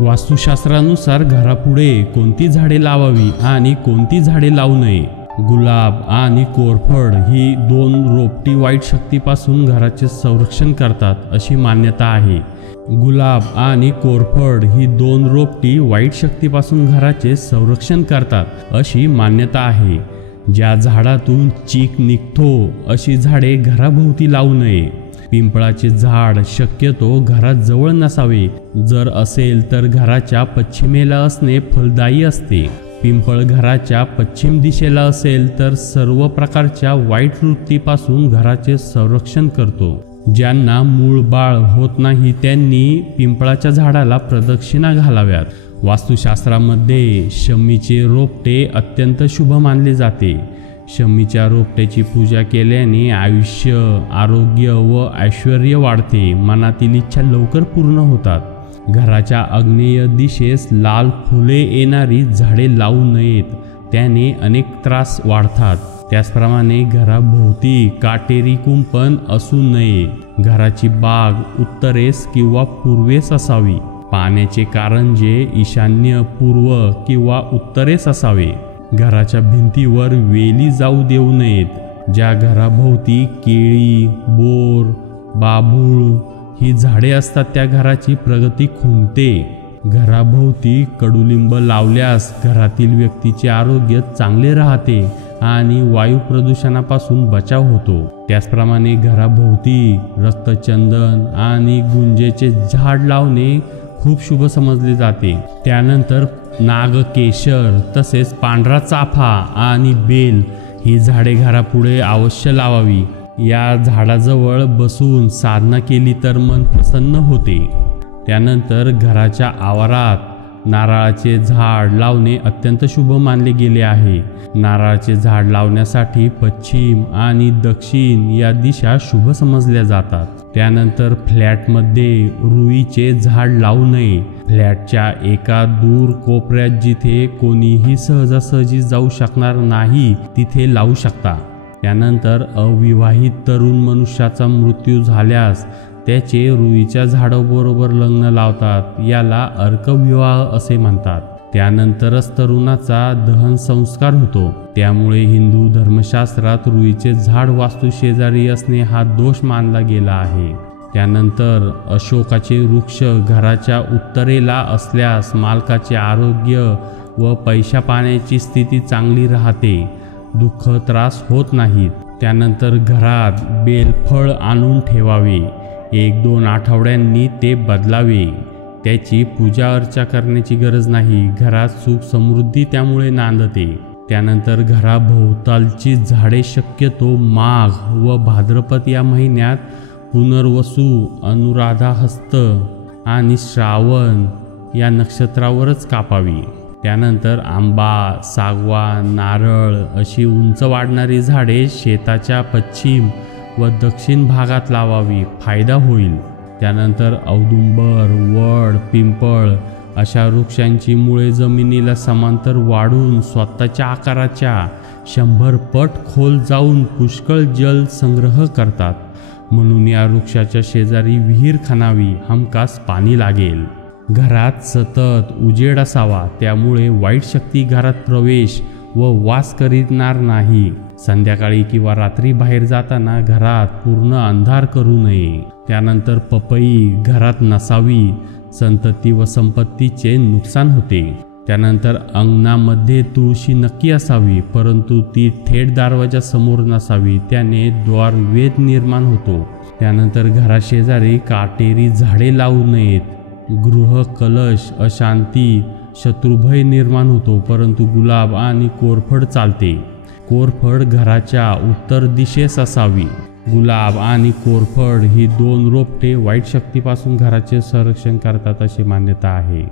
वास्तुशास्त्रानुसार घरापुढे कोणती झाडे लावावी आणि कोणती झाडे लावू नये। गुलाब आणि कोरफड ही दोन रोपटी वाईट शक्तीपासून घराचे संरक्षण करतात अशी मान्यता आहे। गुलाब आणि कोरफड ही दोन रोपटी वाईट शक्तीपासून घराचे संरक्षण करतात अशी मान्यता आहे। ज्या झाडातून चीक निघतो अशी झाडे घराभोवती लावू नये। पिंपळाचे झाड शक्यतो घरात जवळ नसावे, जर असेल तर घराच्या पश्चिमेला असणे फलदायी असते। पिंपळ घराच्या पश्चिम दिशेला असेल तर सर्व प्रकारच्या वाईट वृत्तीपासून घराचे संरक्षण करतो। ज्यांना मूळ बाळ होत नाही त्यांनी पिंपळाच्या झाडाला प्रदक्षिणा घालाव्यात। वास्तुशास्त्रामध्ये शमीचे रोपटे अत्यंत शुभ मानले जाते। शमीच्या रोपट्याची पूजा केल्याने आयुष्य, आरोग्य व ऐश्वर्य वाढते। मनातील इच्छा लवकर पूर्ण होतात। घराच्या आग्नेय दिशेस लाल फुले येणारी झाडे लावू नयेत, त्याने अनेक त्रास वाढतात। त्याचप्रमाणे घराभोवती काटेरी कुंपण असू नये। घराची बाग उत्तरेस किंवा पूर्वेस असावी। पाण्याचे कारंजे ईशान्य, पूर्व किंवा उत्तरेस असावे। घराच्या भिंतीवर वेली जाऊ देऊ नयेत। ज्या घराभोवती केळी, बोर, बाभूळ ही झाडे असतात त्या घराची प्रगती खुंटते। घराभोवती कडुलिंब लावल्यास घरातील व्यक्तीचे आरोग्य चांगले राहते आणि वायू प्रदूषणापासून बचाव होतो। त्याचप्रमाणे घराभोवती रक्तचंदन आणि गुंजेचे झाड लावणे खूप शुभ समजले जाते। त्यानंतर नागकेशर तसेच पांढरा चाफा आणि बेल ही झाडे घरापुढे अवश्य लावावी। या झाडाजवळ बसून साधना केली तर मन प्रसन्न होते। त्यानंतर घराच्या आवारात नारळाचे झाड लावणे अत्यंत शुभ मानले गेले आहे। नारळाचे झाड लावण्यासाठी पश्चिम आणि दक्षिण या दिशा शुभ समजल्या जातात। त्यानंतर फ्लॅटमध्ये रुईचे झाड लावू नये। फ्लॅटच्या एका दूर कोपऱ्यात जिथे कोणीही सहजासहजी जाऊ शकणार नाही तिथे लावू शकता। त्यानंतर अविवाहित तरुण मनुष्याचा मृत्यू झाल्यास त्याचे रुईच्या झाडाबरोबर लग्न लावतात, याला अर्कविवाह असे म्हणतात। त्यानंतरच तरुणाचा दहन संस्कार होतो। त्यामुळे हिंदू धर्मशास्त्रात रुईचे झाड वास्तू शेजारी असणे हा दोष मानला गेला आहे। त्यानंतर अशोकाचे वृक्ष घराच्या उत्तरेला असल्यास मालकाचे आरोग्य व पैसा पाण्याची स्थिती चांगली राहते, दुःख त्रास होत नाहीत। त्यानंतर घरात बेलफळ आणून ठेवावे। 1-2 आठवड्यांनी ते बदलावे। त्याची पूजा अर्चा करण्याची गरज नाही। घरात सुख समृद्धी त्यामुळे नांदते। त्यानंतर घराभोवतालची झाडे शक्यतो माघ व भाद्रपद या महिन्यात, पुनर्वसू, अनुराधा हस्त आणि श्रावण या नक्षत्रावरच कापावी। त्यानंतर आंबा, सागवान, नारळ अशी उंच वाढणारी झाडे शेताच्या पश्चिम व दक्षिण भागात लावावी, फायदा होईल। त्यानंतर औदुंबर, वड, पिंपळ अशा वृक्षांची मुळे जमिनीला समांतर वाढून स्वतःच्या आकाराच्या 100 पट खोल जाऊन पुष्कळ जल संग्रह करतात। म्हणून या वृक्षाच्या शेजारी विहीर खणावी, हमखास पाणी लागेल। घरात सतत उजेड असावा, त्यामुळे वाईट शक्ती घरात प्रवेश व वास करणार नाही। संध्याकाळी किंवा रात्री बाहेर जाताना घरात पूर्ण अंधार करू नये। त्यानंतर पपई घरात नसावी, संतती व संपत्तीचे नुकसान होते। त्यानंतर अंगणामध्ये तुळशी नक्की असावी, परंतु ती थेट दरवाजा समोर नसावी, त्याने द्वारवेध निर्माण होतो। त्यानंतर घराशेजारी काटेरी झाडे लावू नयेत। गृह कलश, अशांती, शत्रुभय निर्माण होतो, परंतु गुलाब आणि कोरफड चालते। कोरफड घराच्या उत्तर दिशेस असावी। गुलाब आणि कोरफड ही दोन रोपटे वाईट शक्तीपासून घराचे संरक्षण करतात अशी मान्यता आहे।